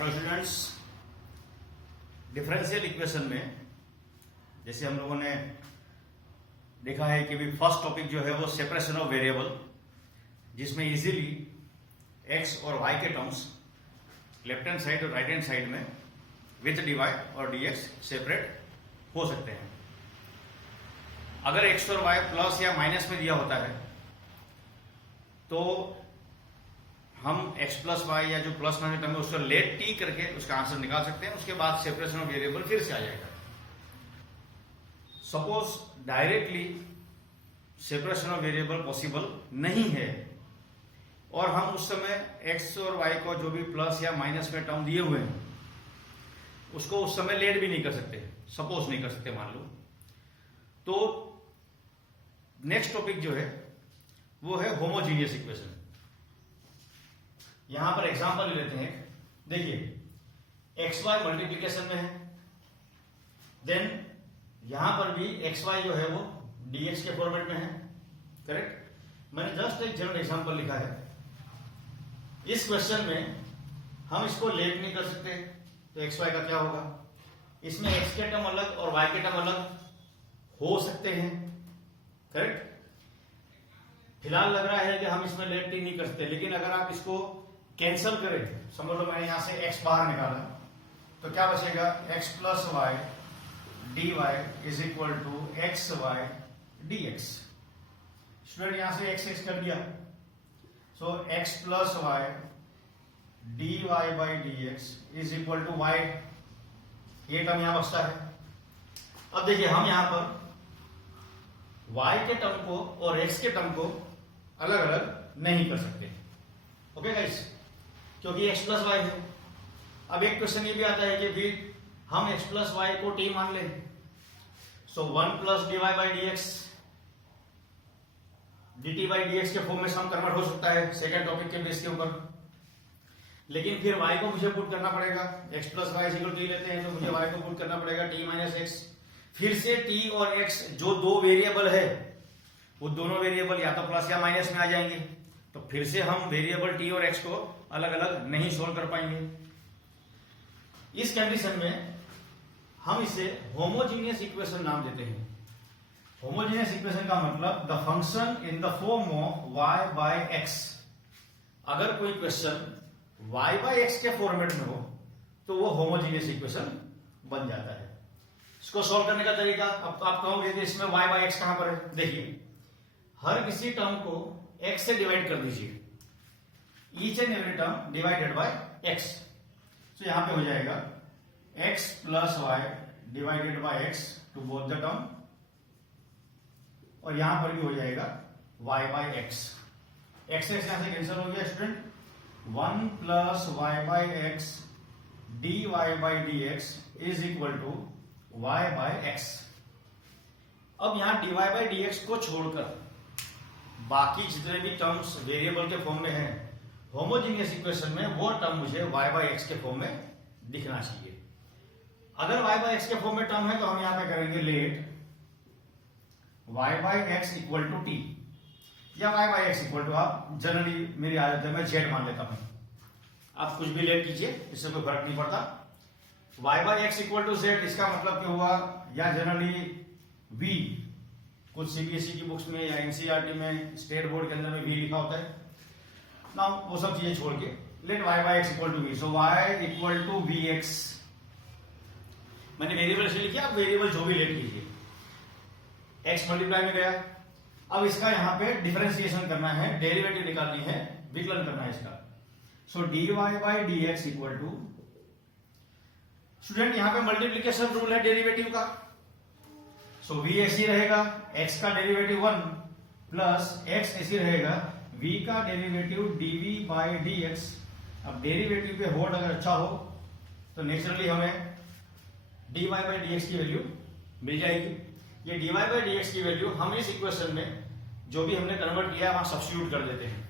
Hello students, differential equation में जैसे हम लोगों ने देखा है कि भी फर्स्ट टॉपिक जो है वो सेपरेशन ऑफ वेरिएबल, जिसमें इजीली एक्स और वाई के टर्म्स लेफ्ट हैंड साइड और राइट हैंड साइड में विथ डीवाई और डीएक्स सेपरेट हो सकते हैं। अगर एक्स और वाई प्लस या माइनस में दिया होता है तो हम x प्लस वाई या जो प्लस माइनस टर्म है उसको लेट टी करके उसका आंसर निकाल सकते हैं। उसके बाद सेपरेशन ऑफ वेरिएबल फिर से आ जाएगा। Suppose directly separation of variable possible नहीं है और हम उस समय x और y को जो भी प्लस या माइनस में टर्म दिए हुए हैं उसको उस समय लेट भी नहीं कर सकते, सपोज नहीं कर सकते मान लो। तो नेक्स्ट टॉपिक जो है वो है होमोजीनियस इक्वेशन। यहां पर एग्जांपल ले लेते हैं। देखिए एक्स वाई मल्टीप्लीकेशन में है, देन यहां पर भी एक्स वाई जो है वो डीएक्स के फॉर्मेट में है, करेक्ट। मैंने जस्ट एक जनरल एग्जांपल लिखा है। इस क्वेश्चन में हम इसको लेट नहीं कर सकते तो एक्स वाई का क्या होगा, इसमें एक्स के टर्म अलग और वाई के टर्म अलग हो सकते हैं, करेक्ट। फिलहाल लग रहा है कि हम इसमें लेट नहीं कर सकते, लेकिन अगर आप इसको कैंसल करें, समझ लो मैंने यहां से x बाहर निकाला तो क्या बचेगा, x plus Y D Y is equal to X Y D X. Student यहां से x कर दिया, so x plus Y D Y by D X is equal to Y, ये टर्म यहां बचता है। अब देखिए हम यहां पर y के टर्म को और x के टर्म को अलग अलग नहीं कर सकते, ओके गाइस, क्योंकि x प्लस वाई है। अब एक क्वेश्चन ये भी आता है कि भी हम x प्लस वाई को t मान लें, so 1 plus D Y by D X D T by D X के फॉर्म में सम कन्वर्ट हो सकता है सेकेंड टॉपिक के बेस के ऊपर। लेकिन फिर y को मुझे पुट करना पड़ेगा, x plus Y equal T लेते हैं तो मुझे y को पुट करना पड़ेगा t माइनस एक्स। फिर से t और x जो दो वेरिएबल है वो दोनों वेरिएबल या तो प्लस या माइनस में आ जाएंगे, तो फिर से हम वेरिएबल t और x को अलग अलग नहीं सोल्व कर पाएंगे। इस कंडीशन में हम इसे होमोजीनियस इक्वेशन नाम देते हैं। होमोजीनियस इक्वेशन का मतलब the function in the form of y by x। अगर कोई क्वेश्चन y बाय x के फॉर्मेट में हो तो वो होमोजीनियस इक्वेशन बन जाता है। इसको सॉल्व करने का तरीका, अब आप कहोगे कि इसमें y बाय x कहां पर है। देखिए हर किसी टर्म को x से डिवाइड कर दीजिए, each and every term divided by x। तो यहां पे हो जाएगा x plus Y divided by x to both the term, और यहां पर भी हो जाएगा y बाय x। x यहां से कैंसिल हो गया student, 1 plus Y by X D Y by D X is equal to y by x। अब यहां dy बाई डी एक्स को छोड़कर बाकी जितने भी टर्म्स वेरिएबल के फॉर्म में हैं होमोजीनियस इक्वेशन में, वो टर्म मुझे y बाय एक्स के फॉर्म में दिखना चाहिए। अगर y बाय एक्स के फॉर्म में टर्म है तो हम यहां पे करेंगे let y by X equal to T, या y by X equal to, आप जनरली मेरी आदत है मैं z मान लेता हूं, आप कुछ भी लेट कीजिए, इससे कोई फर्क नहीं पड़ता। y by X equal to z, इसका मतलब क्या हुआ, या जनरली v, कुछ सीबीएसई की बुक्स में या एनसीईआरटी में स्टेट बोर्ड के अंदर में v लिखा होता है ना, वो सब चीजें छोड़ के let y by X equal to v, so y equal to V X. मैंने वेरिएबल से लिखा, आप वेरिएबल जो भी लेट कीजिए, x मल्टीप्लाई में गया। अब इसका यहां पे डिफरेंशिएशन करना है, डेरिवेटिव निकालनी है, विकलन करना है इसका। So D Y by D x equal to, student यहां पे मल्टीप्लीकेशन रूल है डेरिवेटिव का, सो v ऐसी रहेगा, x का डेरिवेटिव 1 प्लस x ऐसी रहेगा, v का डेरिवेटिव dv बाई dx। अब डेरिवेटिव पे होल्ड अगर अच्छा हो तो नेचुरली हमें dy बाई dx की वैल्यू मिल जाएगी। ये dy बाई dx की वैल्यू हम इस इक्वेशन में जो भी हमने कन्वर्ट किया वहां सब्स्टिट्यूट कर देते हैं।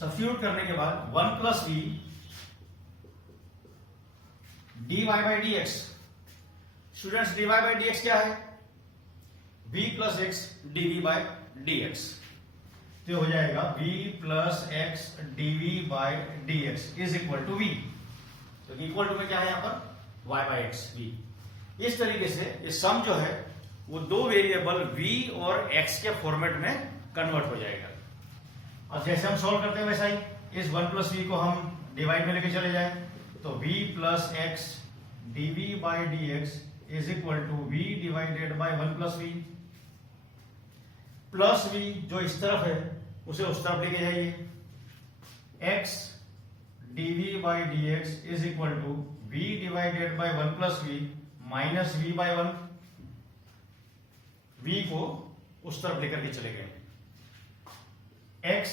सब्स्टिट्यूट करने के बाद 1 plus v dy by dx। Students dy by dx क्या है, v plus X dv by dx। तो हो जाएगा v plus X dv by dx is equal to v। तो इक्वल टू में क्या है यहाँ पर y बाई एक्स v। इस तरीके से ये सम जो है वो दो वेरिएबल v और x के फॉर्मेट में कन्वर्ट हो जाएगा। अब जैसे हम सॉल्व करते हैं वैसा ही इस 1 प्लस वी को हम डिवाइड में लेके चले जाए तो v plus X dv by dx is equal to v divided by 1 plus V. Plus v जो इस तरफ है उसे उस तरफ लेके जाइए, x dv by dx is equal to v divided by 1 plus V minus v by 1। v को उस तरफ लेकर के चले गए, x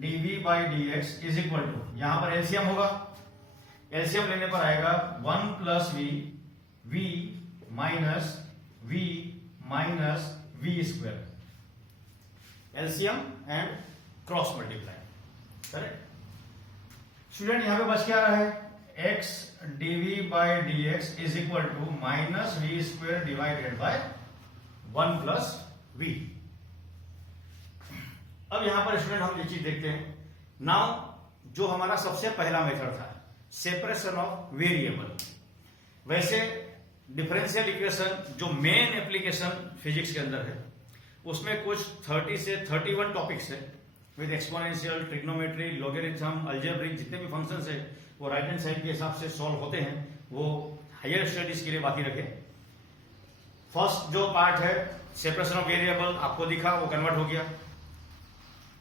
dv by dx is equal to, यहां पर एलसीएम होगा, एलसीएम लेने पर आएगा 1 plus v minus v minus v square, LCM and cross multiply. Correct student, यहां पे बच क्या रहा है, x dv by dx is equal to minus v square divided by 1 plus v। अब यहां पर स्टूडेंट हम ये चीज देखते हैं, नाउ जो हमारा सबसे पहला मेथड था सेपरेशन ऑफ वेरिएबल, वैसे डिफरेंशियल इक्वेशन जो मेन एप्लीकेशन फिजिक्स के अंदर है उसमें कुछ 30 से 31 टॉपिक्स है with exponential, trigonometry, logarithm, algebraic, जितने भी फंक्शंस है वो राइट हैंड साइड के हिसाब से सॉल्व होते हैं, वो हायर स्टडीज के लिए बाकी रखे। फर्स्ट जो पार्ट है सेपरेशन ऑफ वेरिएबल आपको दिखा, वो कन्वर्ट हो गया,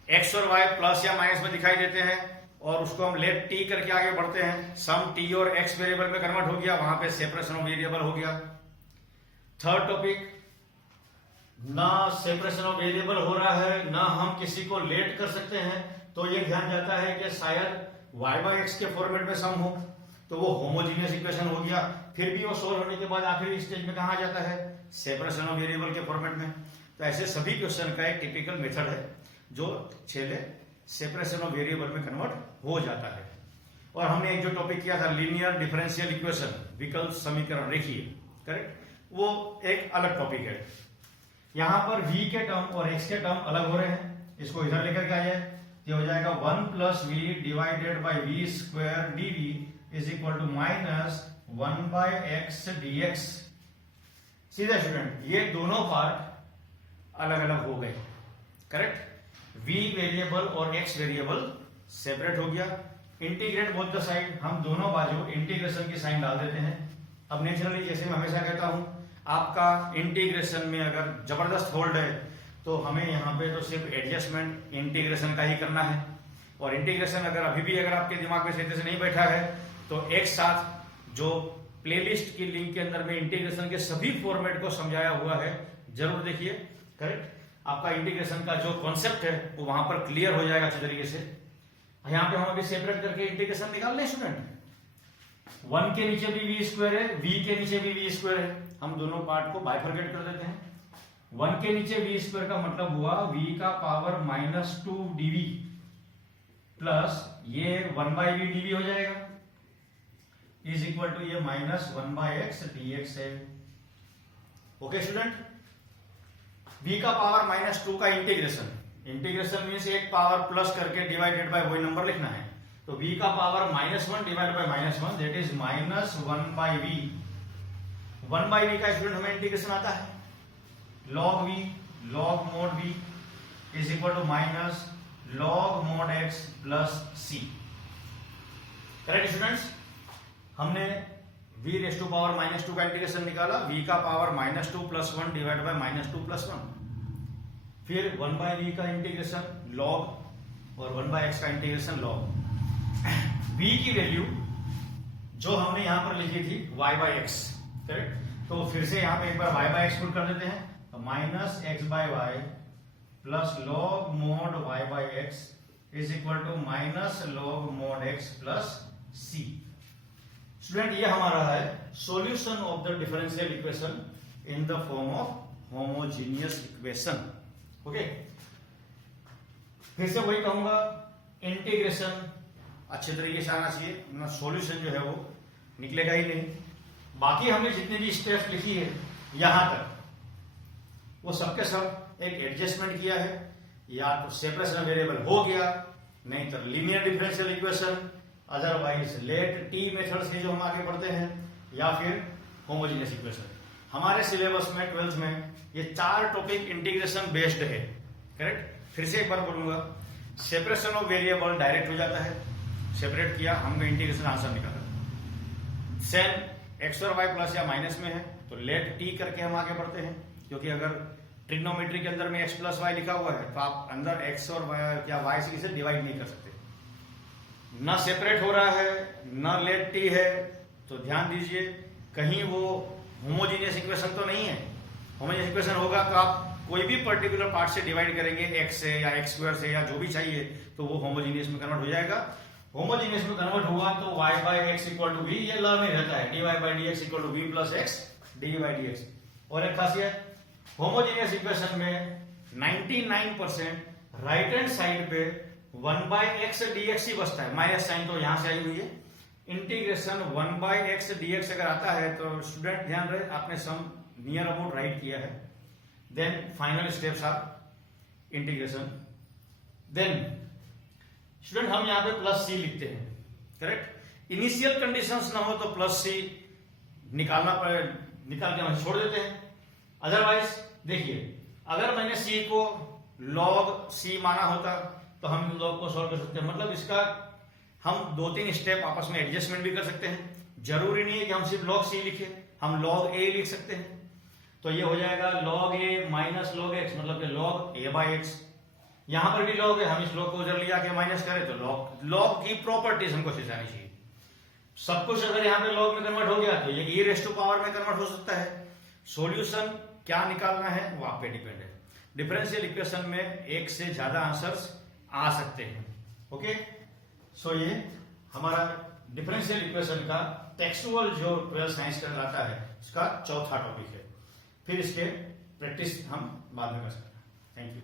एक्स और वाई प्लस या माइनस में दिखाई देते हैं और उसको हम लेट टी करके आगे बढ़ते हैं, सम टी और एक्स वेरिएबल में कन्वर्ट हो गया, वहां पे सेपरेशन ऑफ वेरिएबल हो गया। थर्ड टॉपिक, ना सेपरेशन ऑफ वेरिएबल हो रहा है ना हम किसी को लेट कर सकते हैं, तो ये ध्यान जाता है कि शायद y बाई एक्स के फॉर्मेट में सम हो, तो वो होमोजीनियस इक्वेशन हो गया। फिर भी वो सोल्व होने के बाद आखिरी स्टेज में कहा जाता है सेपरेशन ऑफ वेरिएबल के फॉर्मेट में। तो ऐसे सभी क्वेश्चन का एक टिपिकल मेथड है जो छेले सेपरेशन ऑफ वेरिएबल में कन्वर्ट हो जाता है। और हमने एक जो टॉपिक किया था लीनियर डिफरेंशियल इक्वेशन, विकल्प समीकरण रेखीय, करेक्ट, वो एक अलग टॉपिक है। यहां पर v के टर्म और x के टर्म अलग हो रहे हैं, इसको इधर लेकर के आ जाए, ये हो जाएगा 1 plus V divided by V square dv is equal to minus 1 by X dx। सीधा स्टूडेंट, ये दोनों पार्ट अलग अलग हो गए, करेक्ट, v वेरिएबल और x वेरिएबल सेपरेट हो गया। इंटीग्रेट बोथ द साइड, हम दोनों बाजू इंटीग्रेशन की साइन डाल देते हैं। अब नेचुरली जैसे मैं हमेशा कहता हूं, आपका इंटीग्रेशन में अगर जबरदस्त होल्ड है तो हमें यहाँ पे तो सिर्फ एडजस्टमेंट इंटीग्रेशन का ही करना है, और इंटीग्रेशन अगर अभी भी अगर आपके दिमाग में सही से नहीं बैठा है तो एक साथ जो प्लेलिस्ट की लिंक के अंदर में इंटीग्रेशन के सभी फॉर्मेट को समझाया हुआ है, जरूर देखिए, करेक्ट, आपका इंटीग्रेशन का जो कॉन्सेप्ट है वो वहां पर क्लियर हो जाएगा अच्छे तरीके से। यहाँ पे हम अभी सेपरेट करके इंटीग्रेशन निकाल लें स्टूडेंट, 1 के नीचे भी v स्क्वायर है, v के नीचे भी v स्क्वायर है, हम दोनों पार्ट को बाइफरकेट कर देते हैं। 1 के नीचे v स्क्वायर का मतलब हुआ v का पावर माइनस 2 dv प्लस ये 1 बाई वी dv हो जाएगा, इज इक्वल टू ये माइनस 1 बाई एक्स dx है। ओके स्टूडेंट, v का पावर माइनस 2 का इंटीग्रेशन, इंटीग्रेशन मीन्स एक पावर प्लस करके डिवाइडेड बाय वही नंबर लिखना है, तो v का पावर माइनस 1 divide by minus 1 that is minus 1 by V. 1 by V का स्टूडेंट हमें इंटीग्रेशन आता है log v log mod v is equal to minus log mod x plus c। Correct students, हमने v raise to power minus 2 का integration निकाला, v का power minus 2 plus 1 divide by minus 2 plus 1, फिर 1 by V का integration log और 1 by X का integration log। v की value जो हमने यहां पर लिखी थी y बाई एक्स, करेक्ट, तो फिर से यहां पे एक बार y बाई एक्स पुट कर देते हैं, तो minus X by Y plus log mod y by X is equal to minus log mod x plus c। Student, ये हमारा है solution of the differential equation in the form of homogeneous equation. Okay, फिर से वही कहूंगा, integration अच्छे तरीके से आना चाहिए, ना सॉल्यूशन जो है वो निकलेगा ही नहीं। बाकी हमने जितनी भी स्टेप्स लिखी है यहां तक, वो सबके सब एक एडजस्टमेंट किया है, या तो सेपरेशन वेरिएबल हो गया, नहीं तो linear differential equation, otherwise let T method से जो हम आगे बढ़ते हैं, या फिर होमोजेनियस इक्वेशन। हमारे सिलेबस में 12th में ये 4 टॉपिक इंटीग्रेशन बेस्ड है, करेक्ट। फिर से एक बार बोलूंगा, सेपरेशन ऑफ वेरिएबल डायरेक्ट हो जाता है, सेपरेट किया हमने इंटीग्रेशन आंसर निकाला। सेम एक्स और वाई प्लस या माइनस में है तो लेट टी करके हम आगे बढ़ते हैं, क्योंकि अगर ट्रिग्नोमेट्री के अंदर में एक्स प्लस वाई लिखा हुआ है तो आप अंदर एक्स और वाई या वाई से इसे डिवाइड नहीं कर सकते। ना सेपरेट हो रहा है ना लेट टी है, तो ध्यान दीजिए कहीं वो होमोजेनियस इक्वेशन तो नहीं है। होमोजेनियस इक्वेशन होगा तो आप कोई भी पर्टिकुलर पार्ट से डिवाइड करेंगे, एक्स से या एक्स स्क्वायर से या जो भी चाहिए, तो वो होमोजेनियस में कन्वर्ट हो जाएगा। होमोजेनियस में कन्वर्ट हुआ तो y by x equal to v, ये लॉ में रहता है, dy by D x equal to v plus x d by D x. और एक खासियत, होमोजेनियस इक्वेशन में 99% राइट हैंड साइड पे 1 बाई एक्स डी एक्स ही बचता है, माइनस साइन तो यहां से आई हुई है। Integration 1 by x D x अगर आता है तो स्टूडेंट ध्यान रहे आपने सम नियर अबाउट राइट किया है। Then final steps are integration. Then student हम यहां पे प्लस सी लिखते हैं, करेक्ट। इनिशियल कंडीशंस ना हो तो प्लस सी निकाल के हम छोड़ देते हैं। अदरवाइज देखिए, अगर मैंने सी को लॉग सी माना होता तो हम लॉग को सॉल्व कर सकते हैं। मतलब इसका हम 2-3 स्टेप आपस में एडजस्टमेंट भी कर सकते हैं। जरूरी नहीं है कि हम सिर्फ लॉग सी लिखें, हम लॉग ए लिख सकते हैं। तो ये हो जाएगा लॉग ए माइनस लॉग एक्स, मतलब कि लॉग ए बाई एक्स। यहां पर भी लॉग है, हम इस लॉग को उधर ले जाके माइनस करें तो लॉग की प्रॉपर्टीज हमको सिखानी चाहिए। सब कुछ अगर यहाँ पे लॉग में कन्वर्ट हो गया तो ये ई रेस टू पावर में कन्वर्ट हो सकता है। सॉल्यूशन क्या निकालना है वो आप पे डिपेंड है। डिफरेंशियल इक्वेशन में एक से ज्यादा आंसर्स आ सकते हैं। ओके, सो ये हमारा डिफरेंशियल इक्वेशन का टेक्सुअल जो 12th साइंस का आता है उसका चौथा टॉपिक है। फिर इसके प्रैक्टिस हम बाद में कर सकते हैं। Thank you.